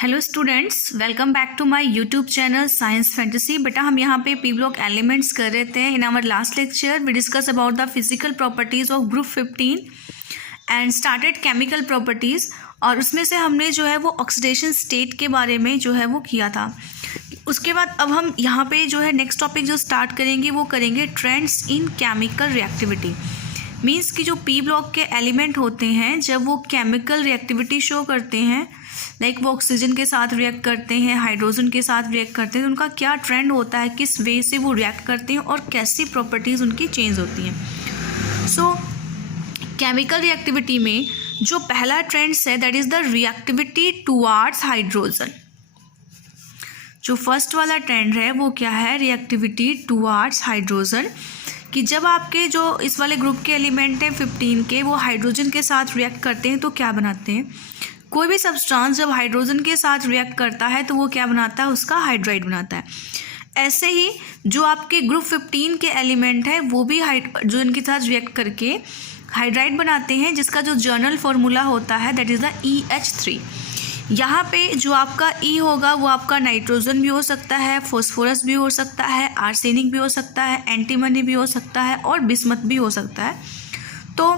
Hello students, welcome back to my YouTube channel Science Fantasy. बेटा हम यहाँ पे पी ब्लॉक एलिमेंट्स कर रहे थे। In our last lecture we discuss about the physical properties of group 15 and started chemical properties. और उसमें से हमने जो है वो ऑक्सीडेशन स्टेट के बारे में जो है वो किया था। उसके बाद अब हम यहाँ पे जो है नेक्स्ट टॉपिक जो स्टार्ट करेंगे वो करेंगे trends in chemical reactivity. Means कि जो पी ब्लॉक के एलिमेंट होते हैं जब वो केमिकल रिएक्टिविटी शो करते हैं, लाइक वो ऑक्सीजन के साथ रिएक्ट करते हैं, हाइड्रोजन के साथ रिएक्ट करते हैं, तो उनका क्या ट्रेंड होता है, किस वे से वो रिएक्ट करते हैं और कैसी प्रॉपर्टीज़ उनकी चेंज होती हैं। सो केमिकल रिएक्टिविटी में जो पहला ट्रेंड्स है that is the reactivity towards hydrogen. जो फर्स्ट वाला ट्रेंड है वो क्या है, रिएक्टिविटी टुवार्ड्स हाइड्रोजन। कि जब आपके जो इस वाले ग्रुप के एलिमेंट हैं 15 के, वो हाइड्रोजन के साथ रिएक्ट करते हैं तो क्या बनाते हैं, कोई भी सब्सटेंस जब हाइड्रोजन के साथ रिएक्ट करता है तो वो क्या बनाता है, उसका हाइड्राइड बनाता है। ऐसे ही जो आपके ग्रुप 15 के एलिमेंट हैं वो भी जो इनके साथ रिएक्ट करके हाइड्राइड बनाते हैं, जिसका जो जर्नल फार्मूला होता है दैट इज़ द EH3। यहाँ पे जो आपका E होगा वो आपका नाइट्रोजन भी हो सकता है, फॉस्फोरस भी हो सकता है, आर्सेनिक भी हो सकता है, एंटीमनी भी हो सकता है और बिस्मथ भी हो सकता है। तो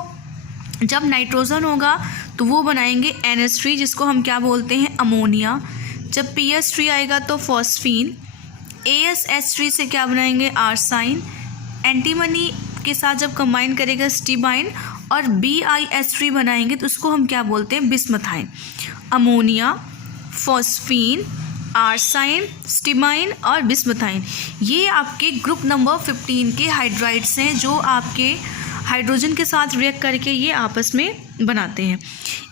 जब नाइट्रोजन होगा तो वो बनाएंगे NH3 जिसको हम क्या बोलते हैं, अमोनिया। जब PS3 आएगा तो फॉस्फीन। ASH3 से क्या बनाएंगे, आर्साइन। एंटीमनी के साथ जब कंबाइन करेगा स्टीबाइन और BiH3 बनाएंगे तो उसको हम क्या बोलते हैं, बिस्मथाइन। अमोनिया, फॉस्फीन, आर्साइन, स्टीबाइन और बिस्मथाइन, ये आपके ग्रुप नंबर 15 के हाइड्राइड्स हैं जो आपके हाइड्रोजन के साथ रिएक्ट करके ये आपस में बनाते हैं।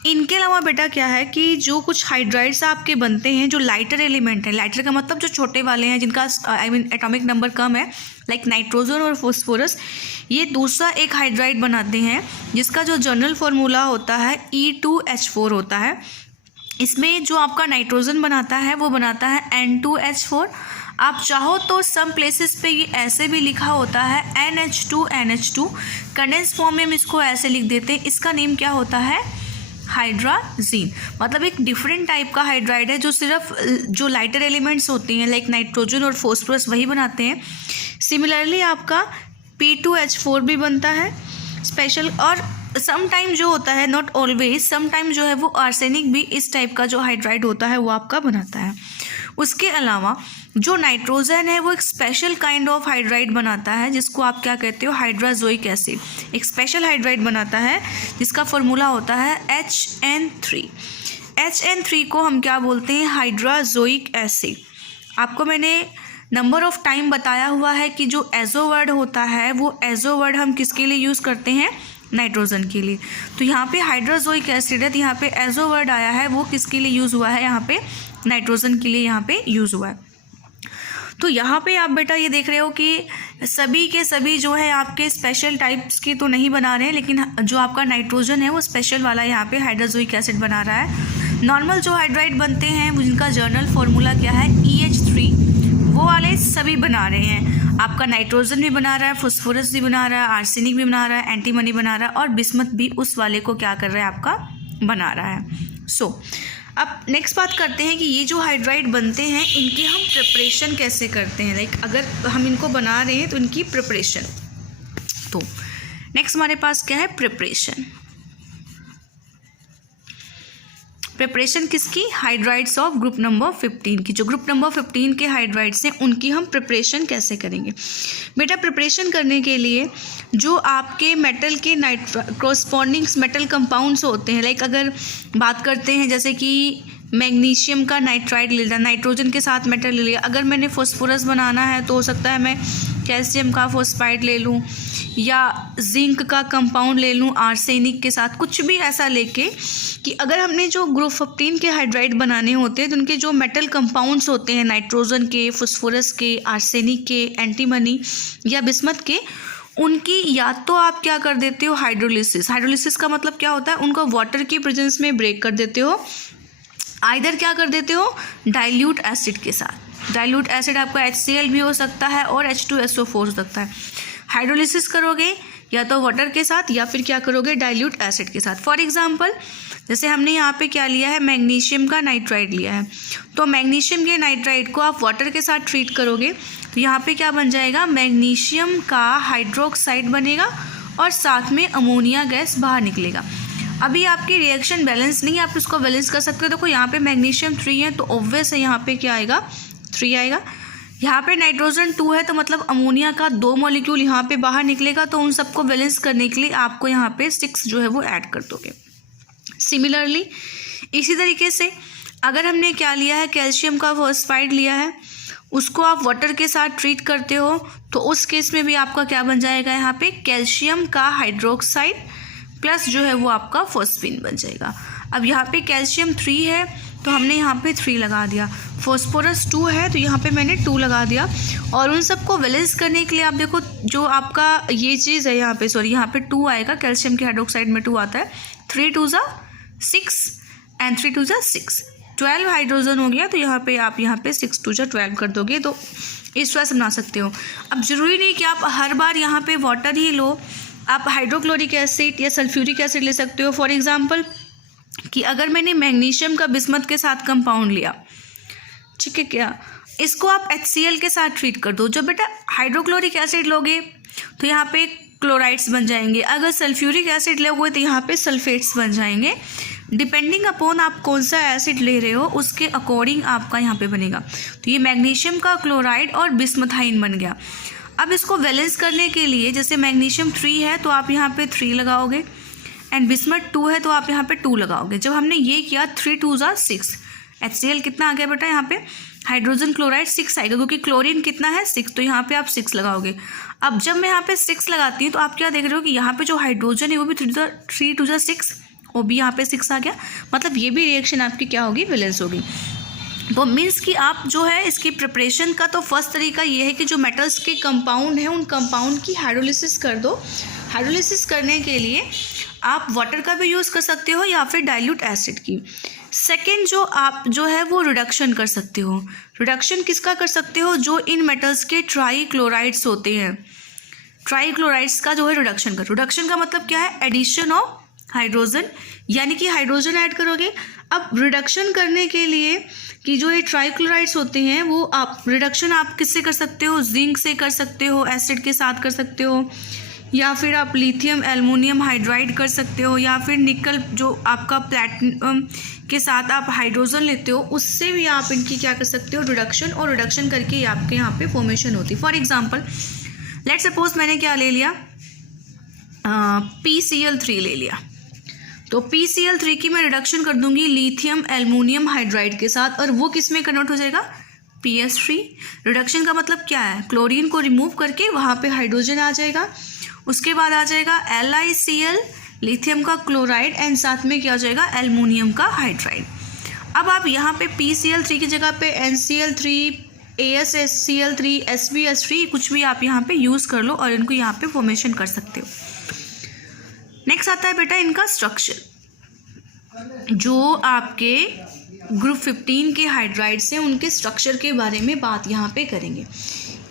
इनके अलावा बेटा क्या है कि जो कुछ हाइड्राइड्स आपके बनते हैं जो लाइटर एलिमेंट है, लाइटर का मतलब जो छोटे वाले हैं जिनका एटॉमिक नंबर कम है, लाइक नाइट्रोजन और फॉस्फोरस, ये दूसरा एक हाइड्राइड बनाते हैं जिसका जो जर्नल फार्मूला होता है E2H4 होता है। इसमें जो आपका नाइट्रोजन बनाता है वो बनाता है N2H4। आप चाहो तो सम प्लेसेस पे ये ऐसे भी लिखा होता है NH2NH2। कंडेंस फॉर्म में हम इसको ऐसे लिख देते हैं। इसका नेम क्या होता है, हाइड्राजीन। मतलब एक डिफरेंट टाइप का हाइड्राइड है जो सिर्फ जो लाइटर एलिमेंट्स होते हैं लाइक नाइट्रोजन और फॉस्फोरस वही बनाते हैं। सिमिलरली आपका P2H4 भी बनता है स्पेशल। और सम टाइम जो होता है, नॉट ऑलवेज, सम टाइम जो है वो आर्सेनिक भी इस टाइप का जो हाइड्राइड होता है वो आपका बनाता है। उसके अलावा जो नाइट्रोजन है वो एक स्पेशल काइंड ऑफ हाइड्राइड बनाता है जिसको आप क्या कहते हो, हाइड्राजोइक एसिड। एक स्पेशल हाइड्राइड बनाता है जिसका फॉर्मूला होता है HN3। HN3 को हम क्या बोलते हैं, हाइड्राजोइक एसिड। आपको मैंने नंबर ऑफ टाइम बताया हुआ है कि जो एजो वर्ड होता है वो एजो वर्ड हम किसके लिए यूज़ करते हैं, नाइट्रोजन के लिए। तो यहाँ पे हाइड्राजोइक एसिड है तो यहाँ पे एजो वर्ड आया है, वो किसके लिए यूज़ हुआ है, यहाँ पे नाइट्रोजन के लिए यहाँ पे यूज़ हुआ है। तो यहाँ पे आप बेटा ये देख रहे हो कि सभी के सभी जो है आपके स्पेशल टाइप्स के तो नहीं बना रहे हैं, लेकिन जो आपका नाइट्रोजन है वो स्पेशल वाला यहाँ पे हाइड्राजोइक एसिड बना रहा है। नॉर्मल जो हाइड्राइड बनते हैं जिनका जर्नल फार्मूला क्या है, EH3, वो वाले सभी बना रहे हैं। आपका नाइट्रोजन भी बना रहा है, फॉस्फोरस भी बना रहा है, आर्सेनिक भी बना रहा है, एंटीमनी बना रहा है और बिस्मथ भी उस वाले को क्या कर रहा है, आपका बना रहा है। सो अब नेक्स्ट बात करते हैं कि ये जो हाइड्राइड बनते हैं इनकी हम प्रिपरेशन कैसे करते हैं। लाइक अगर हम इनको बना रहे हैं तो इनकी प्रिपरेशन, तो नेक्स्ट हमारे पास क्या है, प्रिपरेशन। प्रिपरेशन किसकी, हाइड्राइड्स ऑफ ग्रुप नंबर 15 की। जो ग्रुप नंबर 15 के हाइड्राइड्स हैं उनकी हम प्रिपरेशन कैसे करेंगे। बेटा प्रिपरेशन करने के लिए जो आपके मेटल के कॉरस्पॉन्डिंग मेटल कंपाउंड्स होते हैं, लाइक अगर बात करते हैं जैसे कि मैग्नीशियम का नाइट्राइड ले लिया, नाइट्रोजन के साथ मेटल ले लिया। अगर मैंने फॉस्फोरस बनाना है तो हो सकता है मैं कैल्शियम का फॉस्फाइड ले लूँ या जिंक का कंपाउंड ले लूँ आर्सेनिक के साथ, कुछ भी ऐसा लेके कि अगर हमने जो ग्रुप 15 के हाइड्राइड बनाने होते हैं तो उनके जो मेटल कंपाउंड्स होते हैं नाइट्रोजन के, फॉस्फोरस के, आर्सेनिक के, एंटीमनी या बिस्मथ के, उनकी या तो आप क्या कर देते हो, हाइड्रोलिसिस। हाइड्रोलिसिस का मतलब क्या होता है, उनको वाटर की प्रेजेंस में ब्रेक कर देते हो, आइदर क्या कर देते हो, डाइल्यूट एसिड के साथ। डाइल्यूट एसिड आपका HCl भी हो सकता है और H2SO4 हो सकता है। हाइड्रोलिसिस करोगे या तो वाटर के साथ या फिर क्या करोगे, डाइल्यूट एसिड के साथ। फॉर एग्जांपल जैसे हमने यहाँ पे क्या लिया है, मैग्नीशियम का नाइट्राइड लिया है, तो मैग्नीशियम के नाइट्राइड को आप वाटर के साथ ट्रीट करोगे तो यहाँ पे क्या बन जाएगा, मैग्नीशियम का हाइड्रोक्साइड बनेगा और साथ में अमोनिया गैस बाहर निकलेगा। अभी आपकी रिएक्शन बैलेंस नहीं है, आप इसको बैलेंस कर सकते हो। देखो यहाँ पे मैग्नीशियम 3 है तो ऑब्वियस है यहाँ पे क्या आएगा, 3 आएगा। यहाँ पे नाइट्रोजन 2 है तो मतलब अमोनिया का 2 मॉलिक्यूल यहाँ पे बाहर निकलेगा, तो उन सबको बैलेंस करने के लिए आपको यहाँ पे 6 जो है वो ऐड कर दोगे। सिमिलरली इसी तरीके से अगर हमने क्या लिया है, कैल्शियम का फॉस्फाइड लिया है, उसको आप वाटर के साथ ट्रीट करते हो तो उस केस में भी आपका क्या बन जाएगा, यहाँ पे कैल्शियम का हाइड्रोक्साइड प्लस जो है वो आपका फॉस्फीन बन जाएगा। अब यहाँ पे कैल्शियम 3 है तो हमने यहाँ पे 3 लगा दिया, फॉस्फोरस 2 है तो यहाँ पे मैंने 2 लगा दिया। और उन सबको बैलेंस करने के लिए आप देखो जो आपका ये चीज़ है यहाँ पे, सॉरी यहाँ पे 2 आएगा, कैल्शियम के हाइड्रोक्साइड में 2 आता है, 3 2 6 एंड 3 2 6, 12 हाइड्रोजन हो गया। तो यहाँ पे आप यहाँ पे 6 2 12 कर दोगे, तो इस तरह से बना सकते हो। अब ज़रूरी नहीं कि आप हर बार यहाँ पे वाटर ही लो, आप हाइड्रोक्लोरिक एसिड या सल्फ्यूरिक एसिड ले सकते हो। फॉर एग्जांपल कि अगर मैंने मैग्नीशियम का बिस्मथ के साथ कंपाउंड लिया, ठीक है क्या, इसको आप HCl के साथ ट्रीट कर दो। जब बेटा हाइड्रोक्लोरिक एसिड लोगे तो यहाँ पे क्लोराइड्स बन जाएंगे, अगर सल्फ्यूरिक एसिड लोगे तो यहाँ पे सल्फेट्स बन जाएंगे। डिपेंडिंग अपॉन आप कौन सा एसिड ले रहे हो उसके अकॉर्डिंग आपका यहाँ पे बनेगा। तो ये मैग्नीशियम का क्लोराइड और बिस्मथाइन बन गया। अब इसको बैलेंस करने के लिए जैसे मैग्नीशियम 3 है तो आप यहाँ पे 3 लगाओगे एंड बिस्मथ 2 है तो आप यहाँ पे 2 लगाओगे। जब हमने ये किया 3 2 6, HCl कितना आ गया बेटा, यहाँ पे हाइड्रोजन क्लोराइड 6 आएगा क्योंकि क्लोरीन कितना है 6, तो यहाँ पे आप 6 लगाओगे। अब जब मैं यहाँ पे 6 लगाती हूँ तो आप क्या देख रहे हो कि यहाँ पे जो हाइड्रोजन है वो भी 3 2 6, वो भी यहाँ पे 6 आ गया, मतलब ये भी रिएक्शन आपकी क्या होगी, बैलेंस होगी। तो मीन्स कि आप जो है इसकी प्रिपरेशन का तो फर्स्ट तरीका ये है कि जो मेटल्स के कंपाउंड हैं उन कंपाउंड की हाइड्रोलिसिस कर दो। हाइड्रोलिसिस करने के लिए आप वाटर का भी यूज़ कर सकते हो या फिर डाइल्यूट एसिड की। सेकेंड जो आप जो है वो रिडक्शन कर सकते हो। रिडक्शन किसका कर सकते हो, जो इन मेटल्स के ट्राई क्लोराइड्स होते हैं, ट्राई क्लोराइड्स का जो है रिडक्शन कर। रिडक्शन का मतलब क्या है, एडिशन ऑफ हाइड्रोजन, यानी कि हाइड्रोजन ऐड करोगे। अब रिडक्शन करने के लिए कि जो ये ट्राइक्लोराइड्स होते हैं वो आप रिडक्शन आप किससे कर सकते हो, जिंक से कर सकते हो, एसिड के साथ कर सकते हो, या फिर आप लिथियम एल्युमिनियम हाइड्राइड कर सकते हो, या फिर निकल जो आपका प्लैटिनम के साथ आप हाइड्रोजन लेते हो उससे भी आप इनकी क्या कर सकते हो, रिडक्शन। और रिडक्शन करके आपके यहाँ पे फॉर्मेशन होती है। फॉर एग्जाम्पल लेट सपोज मैंने क्या ले लिया, PCl3 ले लिया, तो PCl3 की मैं रिडक्शन कर दूंगी लिथियम एल्युमिनियम हाइड्राइड के साथ, और वो किस में कन्वर्ट हो जाएगा, PS3। रिडक्शन का मतलब क्या है, क्लोरीन को रिमूव करके वहाँ पे हाइड्रोजन आ जाएगा, उसके बाद आ जाएगा LiCl लिथियम का क्लोराइड एंड साथ में क्या हो जाएगा, एल्युमिनियम का हाइड्राइड। अब आप यहाँ पे PCl3 की जगह पे NCl3, AsCl3, SbS3 कुछ भी आप यहाँ पे यूज़ कर लो और इनको यहाँ पे फॉर्मेशन कर सकते हो। नेक्स्ट आता है बेटा इनका स्ट्रक्चर। जो आपके ग्रुप 15 के हाइड्राइड्स हैं उनके स्ट्रक्चर के बारे में बात यहाँ पे करेंगे।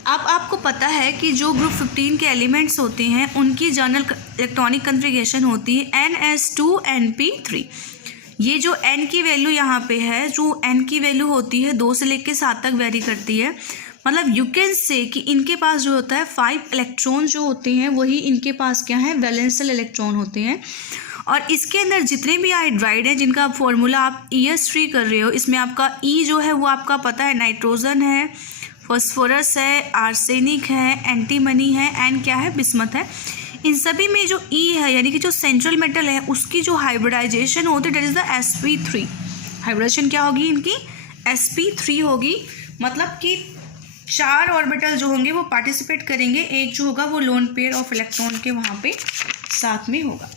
अब आपको पता है कि जो ग्रुप 15 के एलिमेंट्स होते हैं उनकी जनरल इलेक्ट्रॉनिक कन्फिगरेशन होती है NS2Np3। ये जो N की वैल्यू यहाँ पे है, जो N की वैल्यू होती है 2 से लेकर 7 तक वेरी करती है। मतलब यू कैन से कि इनके पास जो होता है 5 इलेक्ट्रॉन जो होते हैं वही इनके पास क्या है, वैलेंशियल इलेक्ट्रॉन होते हैं। और इसके अंदर जितने भी हाइड्राइड है जिनका फॉर्मूला आप ES3 कर रहे हो, इसमें आपका E जो है वो आपका पता है नाइट्रोजन है, फॉस्फोरस है, आर्सेनिक है, एंटीमनी है एंड क्या है, बिस्मथ है। इन सभी में जो E है यानी कि जो सेंट्रल मेटल है उसकी जो हाइब्रिडाइजेशन होती है date is the sp3। Hybridisation क्या होगी इनकी, sp3 होगी। मतलब कि 4 ऑर्बिटल जो होंगे वो पार्टिसिपेट करेंगे, एक जो होगा वो लोन पेयर ऑफ इलेक्ट्रॉन के वहाँ पे साथ में होगा।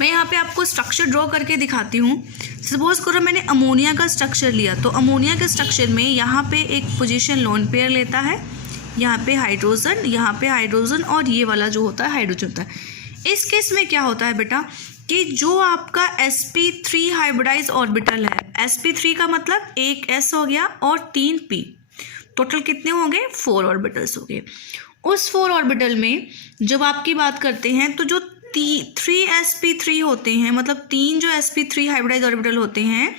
मैं यहाँ पे आपको स्ट्रक्चर ड्रॉ करके दिखाती हूँ। सपोज करो मैंने अमोनिया का स्ट्रक्चर लिया, तो अमोनिया के स्ट्रक्चर में यहाँ पे एक पोजीशन लोन पेयर लेता है, यहाँ पे हाइड्रोजन और ये वाला जो होता है हाइड्रोजन होता है। इस केस में क्या होता है बेटा कि जो आपका sp3 हाइब्रिडाइज ऑर्बिटल है, sp3 का मतलब एक s हो गया और 3 p, टोटल कितने हो गए, 4 ऑर्बिटल्स हो गए। उस 4 ऑर्बिटल में जब आपकी बात करते हैं तो जो 3 sp3 होते हैं, मतलब 3 जो sp3 हाइब्रिडाइज ऑर्बिटल होते हैं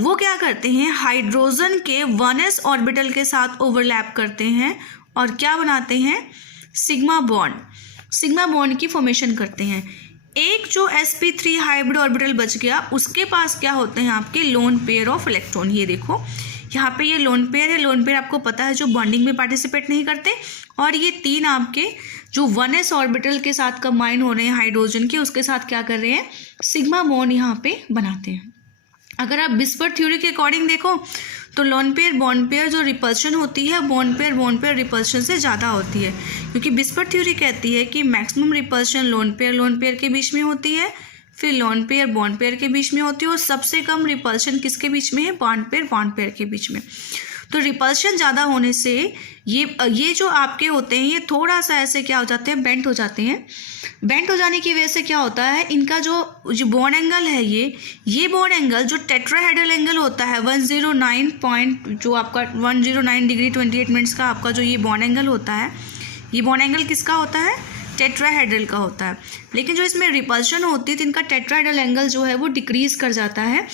वो क्या करते हैं, हाइड्रोजन के 1s ऑर्बिटल के साथ ओवरलैप करते हैं और क्या बनाते हैं, सिग्मा बॉन्ड की फॉर्मेशन करते हैं। एक जो sp3 हाइब्रिड ऑर्बिटल बच गया उसके पास क्या होते हैं आपके लोन पेयर ऑफ इलेक्ट्रॉन। ये देखो यहाँ पे ये लोन पेयर है, लोन पेयर आपको पता है जो बॉन्डिंग में पार्टिसिपेट नहीं करते, और ये 3 आपके जो 1s ऑर्बिटल के साथ कंबाइन हो रहे हैं हाइड्रोजन के, उसके साथ क्या कर रहे हैं, सिग्मा बॉन्ड यहाँ पे बनाते हैं। अगर आप बिस्पर थ्योरी के अकॉर्डिंग देखो तो लोन पेयर बॉन्ड पेयर जो रिपल्शन होती है बॉन्ड पेयर रिपल्शन से ज़्यादा होती है, क्योंकि बिस्पर थ्योरी कहती है कि मैक्सिमम रिपल्शन लोन पेयर के बीच में होती है, फिर लोन पेयर बॉन्ड पेयर के बीच में होती है, और सबसे कम रिपल्शन किसके बीच में है, बॉन्ड पेयर के बीच में। तो रिपल्शन ज़्यादा होने से ये जो आपके होते हैं ये थोड़ा सा ऐसे क्या हो जाते हैं, बेंट हो जाते हैं। बेंट हो जाने की वजह से क्या होता है, इनका जो बॉन्ड एंगल है ये बॉन्ड एंगल जो टेट्राहेड्रल एंगल होता है 109 डिग्री 28 मिनट्स का आपका जो ये बॉन्ड एंगल होता है, ये बॉन्ड एंगल किसका होता है, टेट्राहेड्रल का होता है। लेकिन जो इसमें रिपल्शन होती है तो इनका टेट्राहेड्रल एंगल जो है वो डिक्रीज कर जाता है,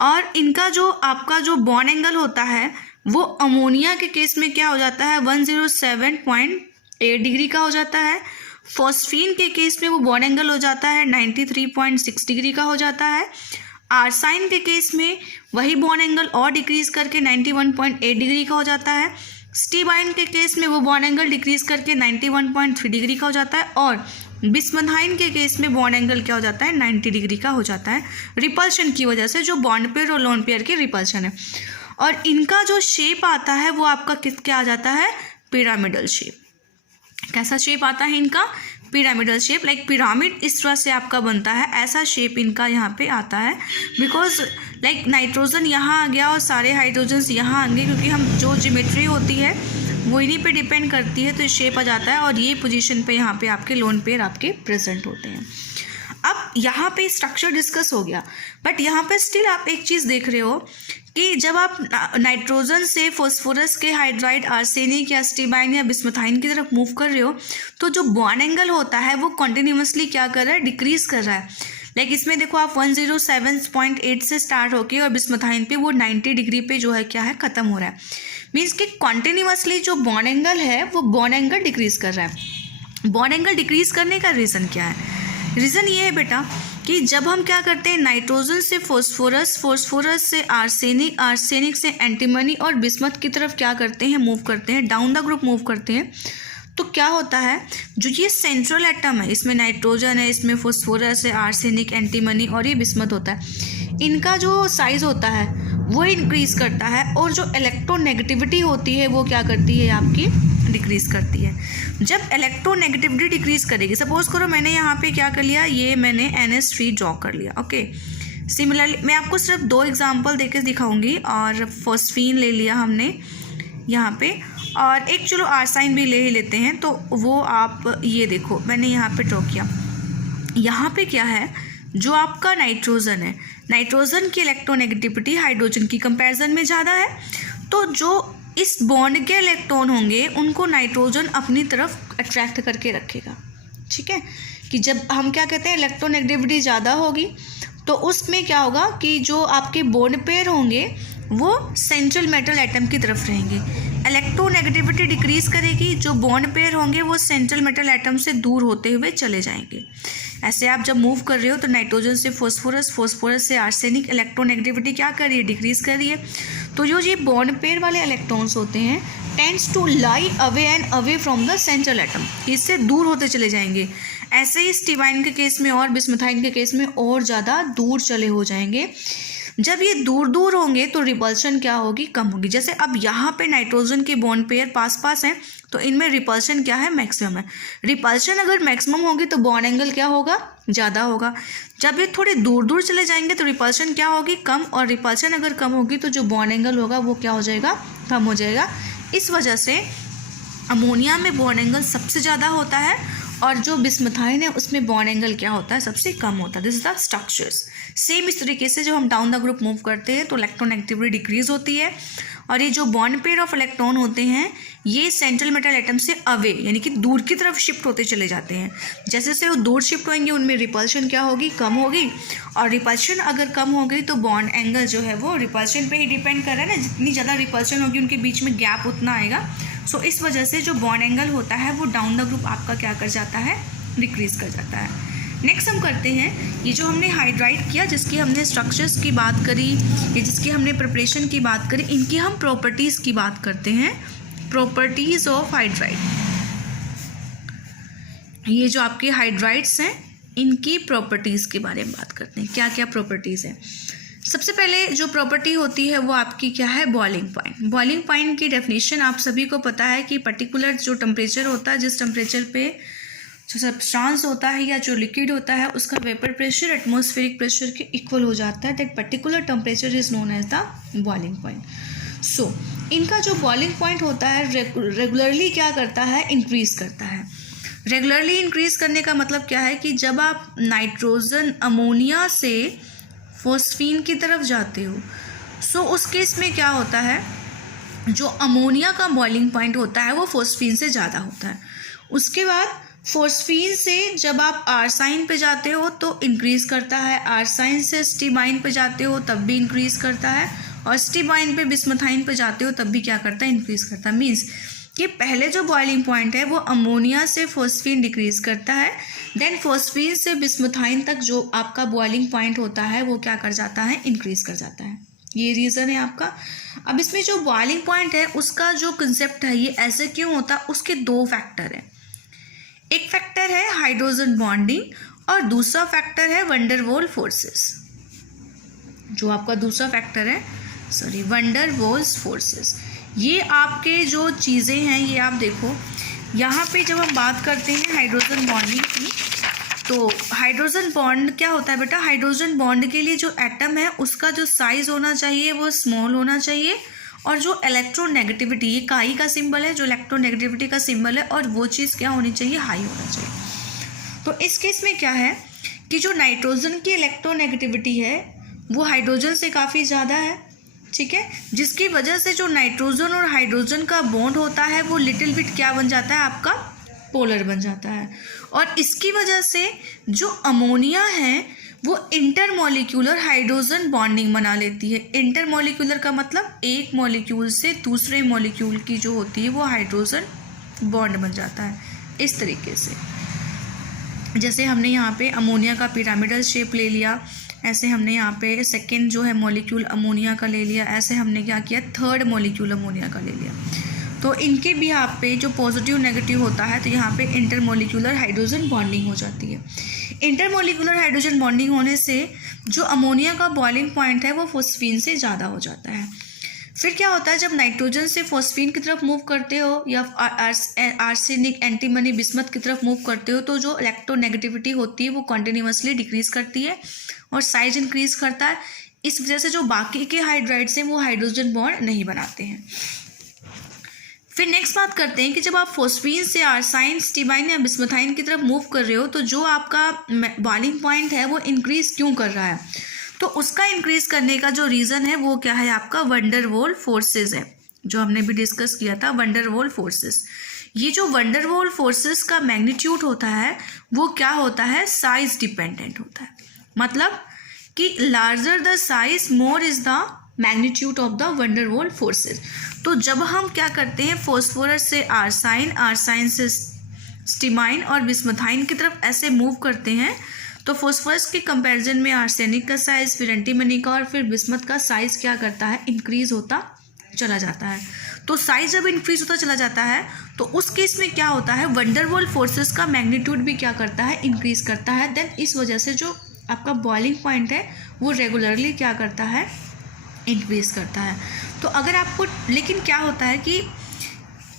और इनका जो आपका जो बॉन्ड एंगल होता है वो अमोनिया के केस में क्या हो जाता है, 107.8 डिग्री का हो जाता है। फॉस्फीन के केस में वो बॉन्ड एंगल हो जाता है 93.6 डिग्री का हो जाता है। आर्साइन के केस में वही बॉन्ड एंगल और डिक्रीज करके 91.8 डिग्री का हो जाता है। स्टीबाइन के केस में वो बॉन्ड एंगल डिक्रीज करके 91.3 डिग्री का हो जाता है, और बिस्मथाइन के केस में बॉन्ड एंगल क्या हो जाता है, 90 डिग्री का हो जाता है, रिपल्शन की वजह से, जो बॉन्ड पेयर और लोन पेयर की रिपल्शन है। और इनका जो शेप आता है वो आपका क्या आ जाता है, पिरामिडल शेप। कैसा शेप आता है इनका, पिरामिडल शेप, लाइक पिरामिड इस तरह से आपका बनता है, ऐसा शेप इनका यहाँ पे आता है। बिकॉज लाइक नाइट्रोजन यहाँ आ गया और सारे हाइड्रोजन्स यहाँ आएंगे, क्योंकि हम जो ज्योमेट्री होती है वो इन्हीं पे डिपेंड करती है, तो ये शेप आ जाता है, और ये पोजीशन पे यहाँ पे आपके लोन पेयर आपके प्रेजेंट होते हैं। अब यहाँ पे स्ट्रक्चर डिस्कस हो गया, बट यहाँ पे स्टिल आप एक चीज़ देख रहे हो कि जब आप नाइट्रोजन से फॉस्फोरस के हाइड्राइड, आर्सेनिक या स्टीबाइन या बिस्मथाइन की तरफ मूव कर रहे हो, तो जो बॉन्ड एंगल होता है वो कंटिन्यूसली क्या कर रहा है, डिक्रीज कर रहा है। लाइक इसमें देखो आप 107.8 से स्टार्ट होके और बिस्मथाइन पे वो 90 डिग्री पे जो है क्या है, ख़त्म हो रहा है। मीन्स कि कॉन्टिन्यूसली जो बॉन्ड एंगल है वो बॉन्ड एंगल डिक्रीज कर रहा है। बॉन्ड एंगल डिक्रीज करने का रीज़न क्या है, रीज़न ये है बेटा कि जब हम क्या करते हैं, नाइट्रोजन से फॉस्फोरस से आर्सेनिक से एंटीमनी और बिस्मथ की तरफ क्या करते हैं, मूव करते हैं, डाउन द ग्रुप मूव करते हैं, तो क्या होता है, जो ये सेंट्रल एटम है, इसमें नाइट्रोजन है, इसमें फॉस्फोरस है, आर्सेनिक, एंटीमनी और ये बिस्मथ होता है, इनका जो साइज़ होता है वो इंक्रीज करता है, और जो इलेक्ट्रोनेगेटिविटी होती है वो क्या करती है, आपकी डिक्रीज करती है। जब इलेक्ट्रोनेगेटिविटी डिक्रीज करेगी, सपोज करो मैंने यहाँ पे क्या कर लिया, ये मैंने NH3 ड्रॉ कर लिया, ओके। सिमिलरली मैं आपको सिर्फ 2 एग्जांपल देके दिखाऊंगी, और फॉस्फीन ले लिया हमने यहाँ पे, और एक चलो आर्साइन भी ले ही लेते हैं, तो वो आप ये देखो मैंने यहाँ पे ड्रॉ किया। यहाँ पे क्या है, जो आपका नाइट्रोजन है, नाइट्रोजन की इलेक्ट्रोनेगेटिविटी हाइड्रोजन की कंपैरिजन में ज़्यादा है, तो जो इस बॉन्ड के इलेक्ट्रॉन होंगे उनको नाइट्रोजन अपनी तरफ अट्रैक्ट करके रखेगा। ठीक है, कि जब हम क्या कहते हैं, इलेक्ट्रोनेगेटिविटी ज़्यादा होगी तो उसमें क्या होगा कि जो आपके बॉन्ड पेयर होंगे वो सेंट्रल मेटल एटम की तरफ रहेंगे। इलेक्ट्रोनेगेटिविटी डिक्रीज करेगी, जो बॉन्ड पेयर होंगे वो सेंट्रल मेटल एटम से दूर होते हुए चले जाएंगे। ऐसे आप जब मूव कर रहे हो तो नाइट्रोजन से फॉस्फोरस से आर्सेनिक, इलेक्ट्रोनेगेटिविटी क्या कर रही है, डिक्रीज कर रही है। तो जो ये बॉन्ड पेयर वाले इलेक्ट्रॉन्स होते हैं tends to lie away and away from the central atom, इससे दूर होते चले जाएंगे। ऐसे ही स्टीबाइन के केस में और बिस्मथाइन के केस में और ज़्यादा दूर चले हो जाएंगे। जब ये दूर दूर होंगे तो रिपल्शन क्या होगी, कम होगी। जैसे अब यहाँ पे नाइट्रोजन के बॉन्ड पेयर पास पास हैं तो इनमें रिपल्शन क्या है, मैक्सिमम है। रिपल्शन अगर मैक्सिमम होगी तो बॉन्ड एंगल क्या होगा, ज़्यादा होगा। जब ये थोड़े दूर दूर चले जाएंगे तो रिपल्शन क्या होगी, कम, और रिपल्शन अगर कम होगी तो जो बॉन्ड एंगल होगा वो क्या हो जाएगा, कम हो जाएगा। इस वजह से अमोनिया में बॉन्ड एंगल सबसे ज़्यादा होता है और जो बिस्मथाइन है उसमें बॉन्ड एंगल क्या होता है, सबसे कम होता है। This is the structures. Same इस तरीके से जब हम डाउन द ग्रुप मूव करते हैं तो इलेक्ट्रोनेगेटिविटी डिक्रीज होती है और ये जो बॉन्ड पेयर ऑफ इलेक्ट्रॉन होते हैं ये सेंट्रल मेटल एटम से अवे यानी कि दूर की तरफ शिफ्ट होते चले जाते हैं। जैसे जैसे वो दूर शिफ्ट होंगे उनमें रिपल्शन क्या होगी, कम होगी, और रिपल्शन अगर कम हो गई तो बॉन्ड एंगल जो है वो रिपल्शन पे ही डिपेंड कर रहा है ना, जितनी ज़्यादा रिपल्शन होगी उनके बीच में गैप उतना आएगा। सो इस वजह से जो बॉन्ड एंगल होता है वो डाउन द ग्रुप आपका क्या कर जाता है, डिक्रीज कर जाता है। नेक्स्ट हम करते हैं ये जो हमने हाइड्राइड किया, जिसकी हमने स्ट्रक्चर्स की बात करी या जिसकी हमने प्रिपरेशन की बात करी, इनकी हम प्रॉपर्टीज़ की बात करते हैं। प्रॉपर्टीज़ ऑफ हाइड्राइड, ये जो आपके हाइड्राइड्स हैं इनकी प्रॉपर्टीज़ के बारे में बात करते हैं, क्या क्या प्रॉपर्टीज़ हैं। सबसे पहले जो प्रॉपर्टी होती है वो आपकी क्या है, बॉइलिंग पॉइंट। बॉइलिंग पॉइंट की डेफिनेशन आप सभी को पता है कि पर्टिकुलर जो टेम्परेचर होता है, जिस टेम्परेचर पे जो सब्सटेंस होता है या जो लिक्विड होता है उसका वेपर प्रेशर एटमॉस्फेरिक प्रेशर के इक्वल हो जाता है, that particular temperature is known as the boiling point. So इनका जो बॉइलिंग पॉइंट होता है रेगुलरली क्या करता है, इंक्रीज करता है। रेगुलरली इंक्रीज करने का मतलब क्या है कि जब आप नाइट्रोजन अमोनिया से फॉस्फीन की तरफ जाते हो, सो उस केस में क्या होता है, जो अमोनिया का बॉइलिंग पॉइंट होता है वो फॉस्फीन से ज़्यादा होता है। उसके बाद फॉस्फीन से जब आप आर्साइन पे जाते हो तो इंक्रीज करता है, आर्साइन से स्टीबाइन पे जाते हो तब भी इंक्रीज करता है, और स्टीबाइन पे बिस्मथाइन पे जाते हो तब भी क्या करता है, इंक्रीज करता है। मीन्स कि पहले जो बॉइलिंग पॉइंट है वो अमोनिया से फॉस्फीन डिक्रीज करता है, देन फॉस्फीन से बिस्मथाइन तक जो आपका बॉइलिंग पॉइंट होता है वो क्या कर जाता है, इंक्रीज कर जाता है। ये रीज़न है आपका। अब इसमें जो बॉइलिंग पॉइंट है उसका जो कंसेप्ट है ये ऐसे क्यों होता है, उसके दो फैक्टर हैं। एक फैक्टर है हाइड्रोजन बॉन्डिंग और दूसरा फैक्टर है वंडरवॉल फोर्सेस। जो आपका दूसरा फैक्टर है वंडरवॉल्स फोर्सेस, ये आपके जो चीज़ें हैं ये आप देखो यहाँ पे जब हम बात करते हैं हाइड्रोजन बॉन्डिंग की, तो हाइड्रोजन बॉन्ड क्या होता है बेटा, हाइड्रोजन बॉन्ड के लिए जो एटम है उसका जो साइज़ होना चाहिए वो स्मॉल होना चाहिए, और जो इलेक्ट्रोनेगेटिविटी, ये काई का सिंबल है, जो इलेक्ट्रोनेगेटिविटी का सिंबल है, और वो चीज़ क्या होनी चाहिए, हाई होना चाहिए। तो इस केस में क्या है कि जो नाइट्रोजन की इलेक्ट्रोनेगेटिविटी है वो हाइड्रोजन से काफ़ी ज़्यादा है, ठीक है, जिसकी वजह से जो नाइट्रोजन और हाइड्रोजन का बॉन्ड होता है वो लिटिल बिट क्या बन जाता है, आपका पोलर बन जाता है। और इसकी वजह से जो अमोनिया है वो इंटरमॉलिक्यूलर हाइड्रोजन बॉन्डिंग बना लेती है। इंटरमॉलिक्यूलर का मतलब एक मॉलिक्यूल से दूसरे मॉलिक्यूल की जो होती है वो हाइड्रोजन बॉन्ड बन जाता है। इस तरीके से जैसे हमने यहाँ पे अमोनिया का पिरामिडल शेप ले लिया, ऐसे हमने यहाँ पे सेकेंड जो है मॉलिक्यूल अमोनिया का ले लिया, ऐसे हमने क्या किया, थर्ड मॉलिक्यूल अमोनिया का ले लिया। तो इनके भी यहाँ पे जो पॉजिटिव नेगेटिव होता है तो यहाँ पे इंटरमॉलिक्यूलर हाइड्रोजन बॉन्डिंग हो जाती है। इंटरमॉलिक्यूलर हाइड्रोजन बॉन्डिंग होने से जो अमोनिया का बॉइलिंग पॉइंट है वो फॉस्फीन से ज़्यादा हो जाता है। फिर क्या होता है, जब नाइट्रोजन से फॉस्फीन की तरफ मूव करते हो या आर्सेनिक एंटीमनी बिस्मथ की तरफ मूव करते हो तो जो इलेक्ट्रोनेगेटिविटी होती है वो कंटिन्यूअसली डिक्रीज करती है और साइज इंक्रीज करता है। इस वजह से जो बाकी के हाइड्राइड्स हैं वो हाइड्रोजन बॉन्ड नहीं बनाते हैं। फिर नेक्स्ट बात करते हैं कि जब आप फॉस्फीन से आर्साइन, स्टीबाइन या बिस्मथाइन की तरफ मूव कर रहे हो तो जो आपका बॉइलिंग पॉइंट है वो इंक्रीज क्यों कर रहा है, तो उसका इंक्रीज करने का जो रीज़न है वो क्या है, आपका वंडरवॉल फोर्सेस है, जो हमने भी डिस्कस किया था, वंडरवॉल फोर्सेस। ये जो वंडरवॉल फोर्सेस का मैग्नीट्यूड होता है वो क्या होता है, साइज डिपेंडेंट होता है। मतलब कि larger the size more is the magnitude of the van der Waals forces. तो जब हम क्या करते हैं, फॉस्फोरस से आर्साइन, आर्साइन से स्टीमाइन और बिस्मथाइन की तरफ ऐसे मूव करते हैं तो फॉस्फोरस के कंपैरिजन में आर्सेनिक का साइज़, फिर एंटीमनी का और फिर बिस्मथ का साइज़ क्या करता है, इंक्रीज़ होता चला जाता है। तो साइज़ जब इंक्रीज़ होता चला जाता है तो उस केस में क्या होता है, वंडरवॉल फोर्सेस का मैग्नीट्यूड भी क्या करता है, इंक्रीज़ करता है। देन इस वजह से जो आपका बॉइलिंग पॉइंट है वो रेगुलरली क्या करता है, इंक्रीज़ करता है। तो अगर आपको, लेकिन क्या होता है कि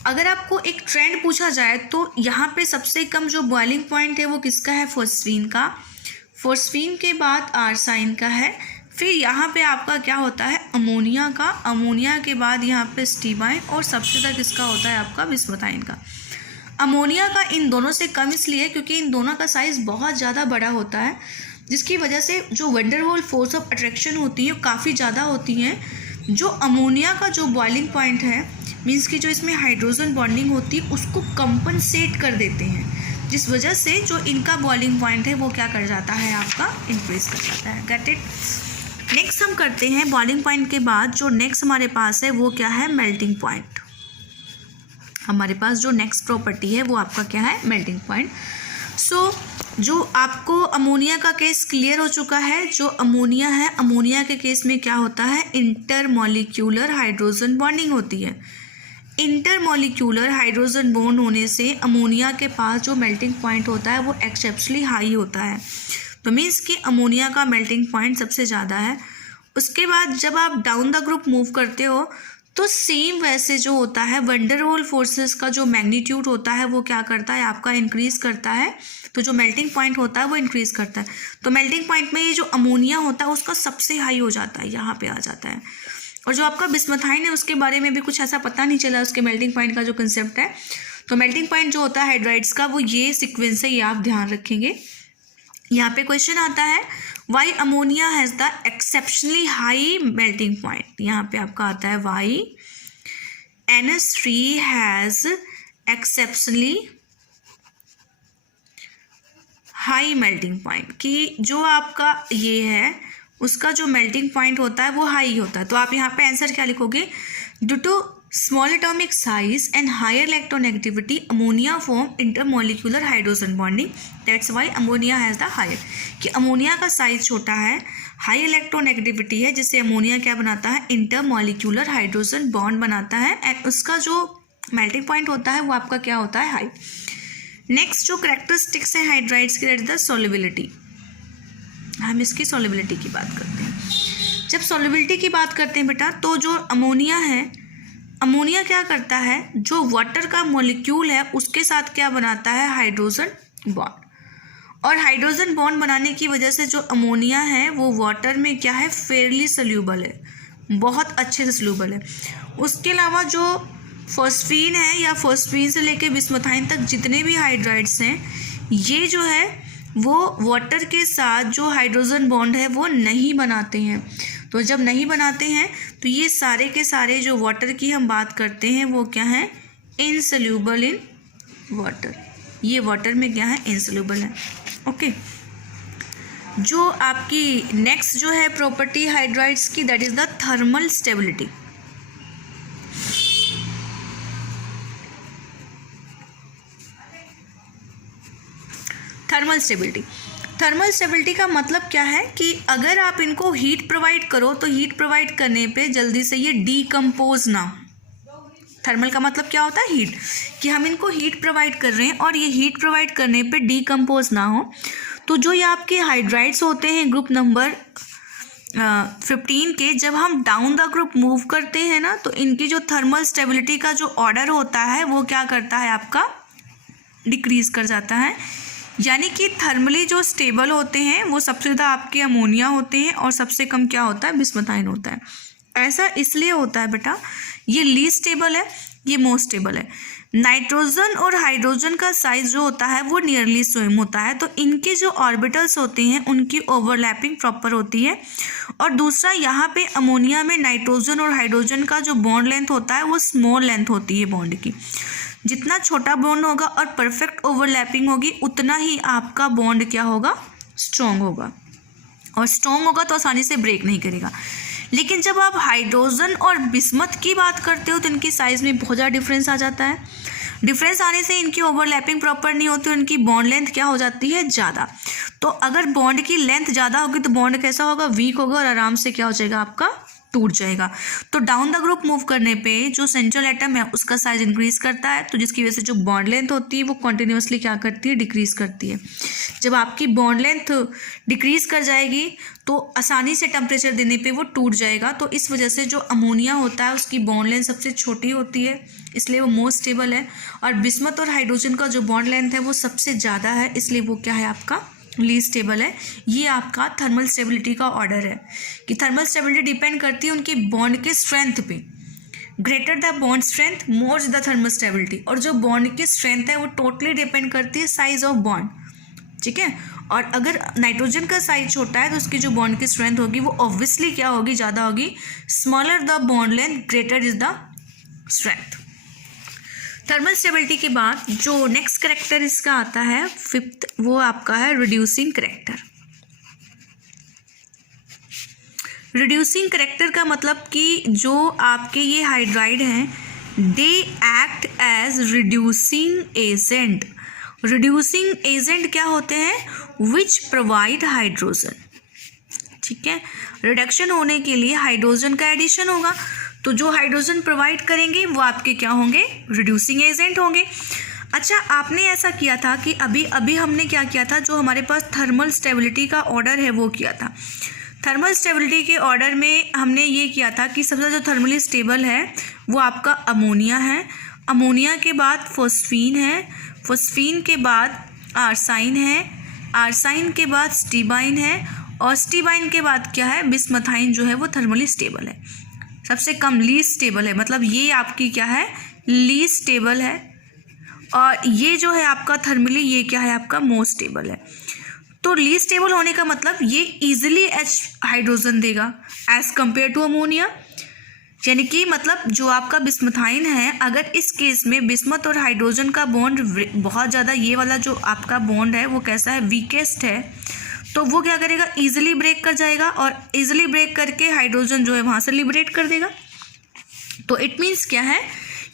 अगर आपको एक ट्रेंड पूछा जाए तो यहाँ पे सबसे कम जो बॉइलिंग पॉइंट है वो किसका है, फॉस्फीन का। फॉस्फीन के बाद आर्साइन का है, फिर यहाँ पे आपका क्या होता है, अमोनिया का, अमोनिया के बाद यहाँ पे स्टीबाइन और सबसे तक किसका होता है, आपका बिस्मथाइन का। अमोनिया का इन दोनों से कम इसलिए क्योंकि इन दोनों का साइज़ बहुत ज़्यादा बड़ा होता है, जिसकी वजह से जो वंडरवॉल फोर्स ऑफ अट्रैक्शन होती है काफ़ी ज़्यादा होती हैं, जो अमोनिया का जो बॉइलिंग पॉइंट है, मीन्स कि जो इसमें हाइड्रोजन बॉन्डिंग होती है उसको कंपनसेट कर देते हैं, जिस वजह से जो इनका बॉइलिंग पॉइंट है वो क्या कर जाता है, आपका इंक्रीज कर जाता है। Get it. नेक्स्ट हम करते हैं बॉइलिंग पॉइंट के बाद जो नेक्स्ट हमारे पास है वो क्या है, मेल्टिंग पॉइंट। हमारे पास जो नेक्स्ट प्रॉपर्टी है वो आपका क्या है, मेल्टिंग पॉइंट। सो जो आपको अमोनिया का केस क्लियर हो चुका है। जो अमोनिया है, अमोनिया के केस में क्या होता है, इंटरमॉलिक्यूलर हाइड्रोजन बॉन्डिंग होती है। इंटरमॉलिक्यूलर हाइड्रोजन बॉन्ड होने से अमोनिया के पास जो मेल्टिंग पॉइंट होता है वो एक्सेप्शनली हाई होता है। तो मीन्स कि अमोनिया का मेल्टिंग पॉइंट सबसे ज़्यादा है। उसके बाद जब आप डाउन द ग्रुप मूव करते हो तो सेम वैसे जो होता है वंडरवॉल फोर्सेस का जो मैग्नीट्यूड होता है वो क्या करता है, आपका इंक्रीज करता है। तो जो मेल्टिंग पॉइंट होता है वो इंक्रीज करता है। तो मेल्टिंग पॉइंट में ये जो अमोनिया होता है उसका सबसे हाई हो जाता है, यहाँ पे आ जाता है। और जो आपका बिस्मथाइन है उसके बारे में भी कुछ ऐसा पता नहीं चला, उसके मेल्टिंग पॉइंट का जो कंसेप्ट है। तो मेल्टिंग पॉइंट जो होता है हाइड्राइड्स का वो ये सीक्वेंस है, ये आप ध्यान रखेंगे। यहाँ पे क्वेश्चन आता है why ammonia has the exceptionally high melting point. यहाँ पे आपका आता है why NH3 has exceptionally high melting point, कि जो आपका ये है उसका जो मेल्टिंग पॉइंट होता है वो हाई होता है। तो आप यहाँ पे आंसर क्या लिखोगे, due to small atomic size and higher electronegativity ammonia form intermolecular hydrogen bonding, that's why ammonia has the higher. कि अमोनिया का साइज छोटा है, हाई इलेक्ट्रोनेगेटिविटी है, जिससे अमोनिया क्या बनाता है, इंटरमॉलिक्यूलर हाइड्रोजन बॉन्ड बनाता है, एंड उसका जो मेल्टिंग पॉइंट होता है वो आपका क्या होता है, हाई। नेक्स्ट जो करेक्टरिस्टिक्स है हाइड्राइड्स की, दैट इज द सॉल्युबिलिटी। हम इसकी सॉल्युबिलिटी की बात करते हैं। जब सॉल्युबिलिटी की बात करते हैं बेटा, तो जो अमोनिया है, अमोनिया क्या करता है, जो वाटर का मॉलिक्यूल है उसके साथ क्या बनाता है, हाइड्रोजन बॉन्ड। और हाइड्रोजन बॉन्ड बनाने की वजह से जो अमोनिया है वो वाटर में क्या है, फेयरली सोल्यूबल है, बहुत अच्छे से सोल्यूबल है। उसके अलावा जो फॉस्फीन है या फॉस्फीन से लेके बिस्मथाइन तक जितने भी हाइड्राइड्स हैं, ये जो है वो वाटर के साथ जो हाइड्रोजन बॉन्ड है वो नहीं बनाते हैं। तो जब नहीं बनाते हैं तो ये सारे के सारे जो वाटर की हम बात करते हैं वो क्या है, इनसोल्यूबल इन वाटर। ये वाटर में क्या है, इनसोल्यूबल है। ओके। जो आपकी नेक्स्ट जो है प्रॉपर्टी हाइड्राइड्स की, that is the thermal stability. Thermal stability, thermal stability का मतलब क्या है कि अगर आप इनको हीट प्रोवाइड करो तो हीट प्रोवाइड करने पे जल्दी से ये डीकम्पोज ना। थर्मल का मतलब क्या होता है, हीट, कि हम इनको हीट प्रोवाइड कर रहे हैं और ये हीट प्रोवाइड करने पे डीकम्पोज ना हो। तो जो ये आपके हाइड्राइड्स होते हैं ग्रुप नंबर 15 के, जब हम डाउन द ग्रुप मूव करते हैं ना, तो इनकी जो थर्मल स्टेबिलिटी का जो ऑर्डर होता है वो क्या करता है, आपका डिक्रीज कर जाता है। यानी कि थर्मली जो स्टेबल होते हैं वो सबसे ज़्यादा आपके अमोनिया होते हैं और सबसे कम क्या होता है, बिस्मथाइन होता है। ऐसा इसलिए होता है बेटा, ये लीस्ट स्टेबल है, ये मोस्ट स्टेबल है। नाइट्रोजन और हाइड्रोजन का साइज जो होता है वो नियरली सेम होता है, तो इनके जो ऑर्बिटल्स होते हैं उनकी ओवरलैपिंग प्रॉपर होती है। और दूसरा, यहाँ पे अमोनिया में नाइट्रोजन और हाइड्रोजन का जो बॉन्ड लेंथ होता है वो स्मॉल लेंथ होती है बॉन्ड की। जितना छोटा बॉन्ड होगा और परफेक्ट ओवरलैपिंग होगी उतना ही आपका बॉन्ड क्या होगा, स्ट्रॉन्ग होगा। और स्ट्रॉन्ग होगा तो आसानी से ब्रेक नहीं करेगा। लेकिन जब आप हाइड्रोजन और बिस्मथ की बात करते हो तो इनकी साइज़ में बहुत ज़्यादा डिफरेंस आ जाता है। डिफरेंस आने से इनकी ओवरलैपिंग प्रॉपर नहीं होती, इनकी बॉन्ड लेंथ क्या हो जाती है, ज़्यादा। तो अगर बॉन्ड की लेंथ ज़्यादा होगी तो बॉन्ड कैसा होगा, वीक होगा और आराम से क्या हो जाएगा, आपका टूट जाएगा। तो डाउन द ग्रुप मूव करने पे जो सेंट्रल एटम है उसका साइज इंक्रीज करता है, तो जिसकी वजह से जो बॉन्ड लेंथ होती है वो कॉन्टिन्यूसली क्या करती है, डिक्रीज करती है। जब आपकी बॉन्ड लेंथ डिक्रीज कर जाएगी तो आसानी से टेम्परेचर देने पे वो टूट जाएगा। तो इस वजह से जो अमोनिया होता है उसकी बॉन्ड लेंथ सबसे छोटी होती है, इसलिए वो मोस्ट स्टेबल है। और बिस्मथ और हाइड्रोजन का जो बॉन्ड लेंथ है वो सबसे ज़्यादा है, इसलिए वो क्या है, आपका लीस्ट स्टेबल है। ये आपका थर्मल स्टेबिलिटी का ऑर्डर है कि थर्मल स्टेबिलिटी डिपेंड करती है उनकी बॉन्ड के स्ट्रेंथ पे। Greater the bond strength more the thermal stability. और जो बॉन्ड की स्ट्रेंथ है वो टोटली डिपेंड करती है साइज ऑफ बॉन्ड, ठीक है। और अगर नाइट्रोजन का साइज छोटा है तो उसकी जो बॉन्ड की स्ट्रेंथ होगी वो ऑब्वियसली क्या होगी, ज़्यादा होगी। Smaller the bond length greater is the strength. Thermal stability के बाद जो नेक्स्ट करेक्टर इसका आता है फिफ्थ, वो आपका है रिड्यूसिंग करेक्टर। रिड्यूसिंग करेक्टर का मतलब कि जो आपके ये हाइड्राइड हैं they act as reducing agent. Reducing agent क्या होते हैं, विच प्रोवाइड हाइड्रोजन। ठीक है, रिडक्शन होने के लिए हाइड्रोजन का एडिशन होगा, तो जो हाइड्रोजन प्रोवाइड करेंगे वो आपके क्या होंगे, रिड्यूसिंग एजेंट होंगे। अच्छा, आपने ऐसा किया था कि अभी हमने क्या किया था, जो हमारे पास थर्मल स्टेबिलिटी का ऑर्डर है वो किया था। थर्मल स्टेबिलिटी के ऑर्डर में हमने ये किया था कि सबसे जो थर्मली स्टेबल है वो आपका अमोनिया है, अमोनिया के बाद फॉस्फीन है, फॉस्फीन के बाद आर्साइन है, आर्साइन के बाद स्टीबाइन है, और स्टीबाइन के बाद क्या है, बिस्मथाइन जो है वो थर्मली स्टेबल है, सबसे कम लीस्ट स्टेबल है। मतलब ये आपकी क्या है, लीस्ट स्टेबल है, और ये जो है आपका थर्मली ये क्या है, आपका मोस्ट स्टेबल है। तो लीस्ट स्टेबल होने का मतलब ये इजीली H हाइड्रोजन देगा एज कंपेयर टू अमोनिया। यानी कि मतलब जो आपका बिस्मथाइन है, अगर इस केस में बिस्मथ और हाइड्रोजन का बॉन्ड बहुत ज़्यादा, ये वाला जो आपका बॉन्ड है वो कैसा है, वीकेस्ट है, तो वो क्या करेगा, इजीली ब्रेक कर जाएगा, और इजीली ब्रेक करके हाइड्रोजन जो है वहाँ से लिबरेट कर देगा। तो इट मीन्स क्या है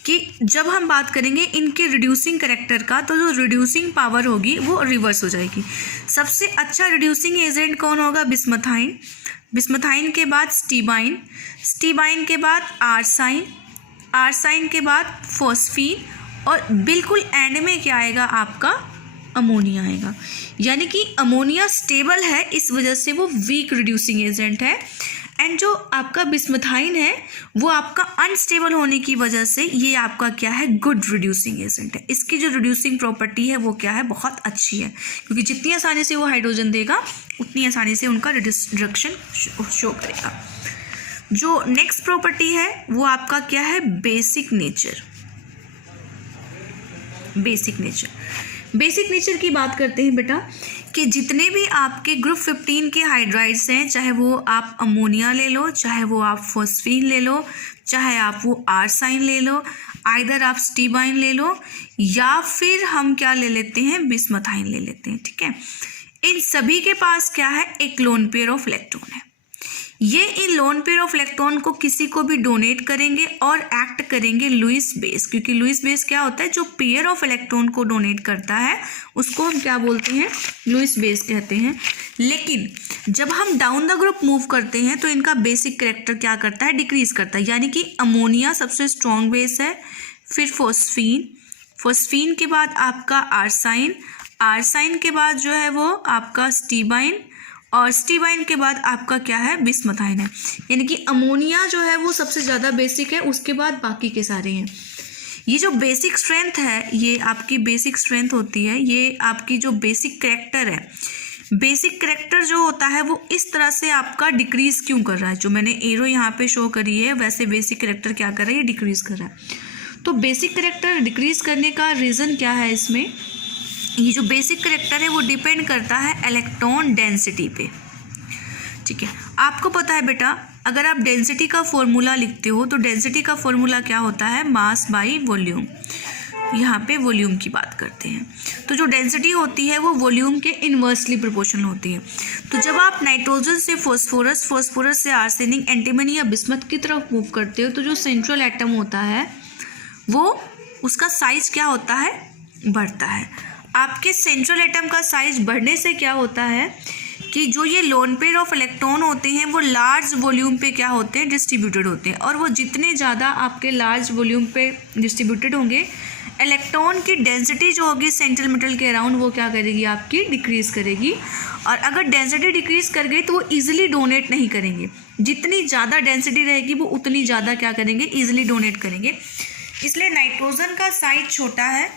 कि जब हम बात करेंगे इनके रिड्यूसिंग करेक्टर का, तो जो रिड्यूसिंग पावर होगी वो रिवर्स हो जाएगी। सबसे अच्छा रिड्यूसिंग एजेंट कौन होगा, बिस्मथाइन, बिस्मथाइन के बाद स्टीबाइन, स्टीबाइन के बाद आर्साइन, आर्साइन के बाद फॉस्फीन, और बिल्कुल एंड में क्या आएगा, आपका अमोनिया आएगा। यानी कि अमोनिया स्टेबल है, इस वजह से वो वीक रिड्यूसिंग एजेंट है, एंड जो आपका बिस्मथाइन है वो आपका अनस्टेबल होने की वजह से ये आपका क्या है, गुड रिड्यूसिंग एजेंट है। इसकी जो रिड्यूसिंग प्रॉपर्टी है वो क्या है, बहुत अच्छी है, क्योंकि जितनी आसानी से वो हाइड्रोजन देगा उतनी आसानी से उनका रिडक्शन शो करेगा। जो नेक्स्ट प्रॉपर्टी है वो आपका क्या है, basic nature. Basic nature, basic nature की बात करते हैं बेटा, कि जितने भी आपके ग्रुप 15 के हाइड्राइड्स हैं, चाहे वो आप अमोनिया ले लो, चाहे वो आप फॉस्फीन ले लो, चाहे आप वो आर्साइन ले लो, आइदर आप स्टीबाइन ले लो, या फिर हम क्या ले लेते हैं, बिस्मथाइन ले लेते हैं। ठीक है, इन सभी के पास क्या है, एक लोन पेयर ऑफ इलेक्ट्रॉन है। ये इन लोन पेयर ऑफ इलेक्ट्रॉन को किसी को भी डोनेट करेंगे और एक्ट करेंगे लुईस बेस, क्योंकि लुईस बेस क्या होता है, जो पेयर ऑफ इलेक्ट्रॉन को डोनेट करता है उसको हम क्या बोलते हैं, लुईस बेस कहते हैं। लेकिन जब हम डाउन द ग्रुप मूव करते हैं तो इनका बेसिक कैरेक्टर क्या करता है, डिक्रीज करता है। यानी कि अमोनिया सबसे स्ट्रॉन्ग बेस है, फिर फॉस्फीन, फॉस्फीन के बाद आपका आर्साइन, आर्साइन के बाद जो है वो आपका स्टीबाइन, और स्टीबाइन के बाद आपका क्या है, बिस्मथाइन है। यानी कि अमोनिया जो है वो सबसे ज़्यादा बेसिक है, उसके बाद बाकी के सारे हैं। ये जो बेसिक स्ट्रेंथ है, ये आपकी बेसिक स्ट्रेंथ होती है, ये आपकी जो बेसिक कैरेक्टर है, बेसिक कैरेक्टर जो होता है वो इस तरह से आपका डिक्रीज क्यों कर रहा है, जो मैंने एरो यहाँ पे शो करी है वैसे बेसिक कैरेक्टर क्या कर रहा है, ये डिक्रीज कर रहा है। तो बेसिक कैरेक्टर डिक्रीज करने का रीज़न क्या है, इसमें ये जो बेसिक कैरेक्टर है वो डिपेंड करता है इलेक्ट्रॉन डेंसिटी पे। ठीक है, आपको पता है बेटा, अगर आप डेंसिटी का फॉर्मूला लिखते हो तो डेंसिटी का फॉर्मूला क्या होता है, मास बाई वॉल्यूम। यहाँ पे वॉल्यूम की बात करते हैं, तो जो डेंसिटी होती है वो वॉल्यूम के इन्वर्सली प्रोपोर्शनल होती है। तो जब आप नाइट्रोजन से फॉस्फोरस, फॉस्फोरस से आर्सेनिक, एंटीमनी या बिस्मथ की तरफ मूव करते हो, तो जो सेंट्रल एटम होता है वो उसका साइज क्या होता है, बढ़ता है। आपके सेंट्रल एटम का साइज बढ़ने से क्या होता है कि जो ये लोन पेयर ऑफ इलेक्ट्रॉन होते हैं वो लार्ज वॉल्यूम पे क्या होते हैं, डिस्ट्रीब्यूटेड होते हैं, और वो जितने ज़्यादा आपके लार्ज वॉल्यूम पे डिस्ट्रीब्यूटेड होंगे, इलेक्ट्रॉन की डेंसिटी जो होगी सेंट्रल मेटल के अराउंड वो क्या करेगी, आपकी डिक्रीज़ करेगी। और अगर डेंसिटी डिक्रीज़ कर गई तो वो ईजिली डोनेट नहीं करेंगे, जितनी ज़्यादा डेंसिटी रहेगी वो उतनी ज़्यादा क्या करेंगे, ईजिली डोनेट करेंगे। इसलिए नाइट्रोजन का साइज छोटा है,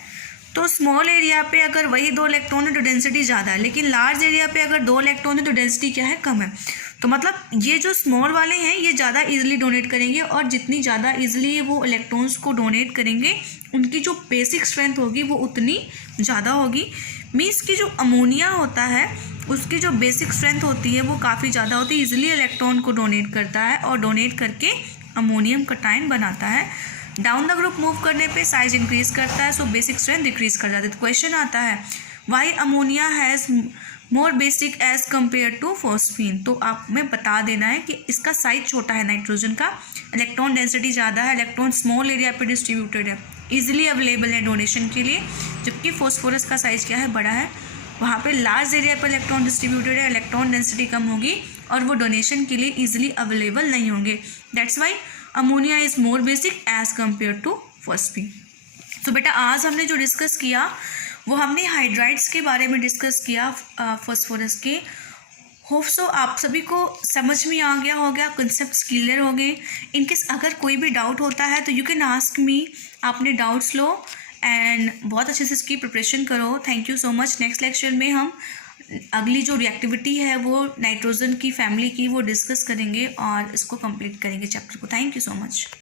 तो स्मॉल एरिया पे अगर वही 2 इलेक्ट्रॉन है तो डेंसिटी ज़्यादा है, लेकिन लार्ज एरिया पे अगर 2 इलेक्ट्रॉन है तो डेंसिटी क्या है, कम है। तो मतलब ये जो स्मॉल वाले हैं ये ज़्यादा इजीली डोनेट करेंगे, और जितनी ज़्यादा इजीली वो इलेक्ट्रॉन्स को डोनेट करेंगे उनकी जो बेसिक स्ट्रेंथ होगी वो उतनी ज़्यादा होगी। मीन्स कि जो अमोनिया होता है उसकी जो बेसिक स्ट्रेंथ होती है वो काफ़ी ज़्यादा होती है, इजीली इलेक्ट्रॉन को डोनेट करता है और डोनेट करके अमोनियम कटायन बनाता है। डाउन द ग्रुप मूव करने पे साइज इंक्रीज करता है, सो बेसिक स्ट्रेंथ डिक्रीज कर जाती है। तो क्वेश्चन आता है why ammonia has more basic as compare to phosphine. तो आप में बता देना है कि इसका साइज छोटा है नाइट्रोजन का, इलेक्ट्रॉन डेंसिटी ज़्यादा है, इलेक्ट्रॉन स्मॉल एरिया पे डिस्ट्रीब्यूटेड है, इजीली अवेलेबल है डोनेशन के लिए, जबकि फॉस्फोरस का साइज क्या है, बड़ा है, वहाँ पे लार्ज एरिया पर इलेक्ट्रॉन डिस्ट्रीब्यूटेड है, इलेक्ट्रॉन डेंसिटी कम होगी और वो डोनेशन के लिए इजीली अवेलेबल नहीं होंगे। That's why ammonia is more basic as compare to phosphine. तो बेटा आज हमने जो डिस्कस किया वो हमने हाइड्राइड्स के बारे में डिस्कस किया, फॉस्फोरस के। होप सो आप सभी को समझ में आ गया होगा, कंसेप्ट्स क्लियर हो गए। इनकेस अगर कोई भी डाउट होता है तो यू कैन आस्क मी, आपने डाउट्स लो एंड बहुत अच्छे से इसकी प्रिपरेशन करो। Thank you so much. Next lecture में हम अगली जो रिएक्टिविटी है वो नाइट्रोजन की फैमिली की वो डिस्कस करेंगे और इसको कंप्लीट करेंगे चैप्टर को। Thank you so much.